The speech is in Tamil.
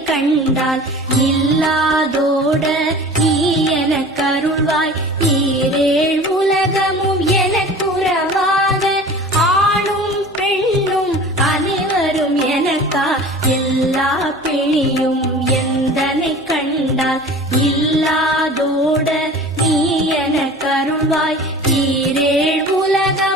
கண்டால் இல்லாதோட நீ எனக்கருள்வாய். ஈரேழ் உலகமும் எனக்குறவாக ஆணும் பெண்ணும் அனைவரும் எனக்கா. எல்லா பிணியும் எந்தனை கண்டால் இல்லாதோட நீ எனக்கருள்வாய். ஈரேழ் உலகம்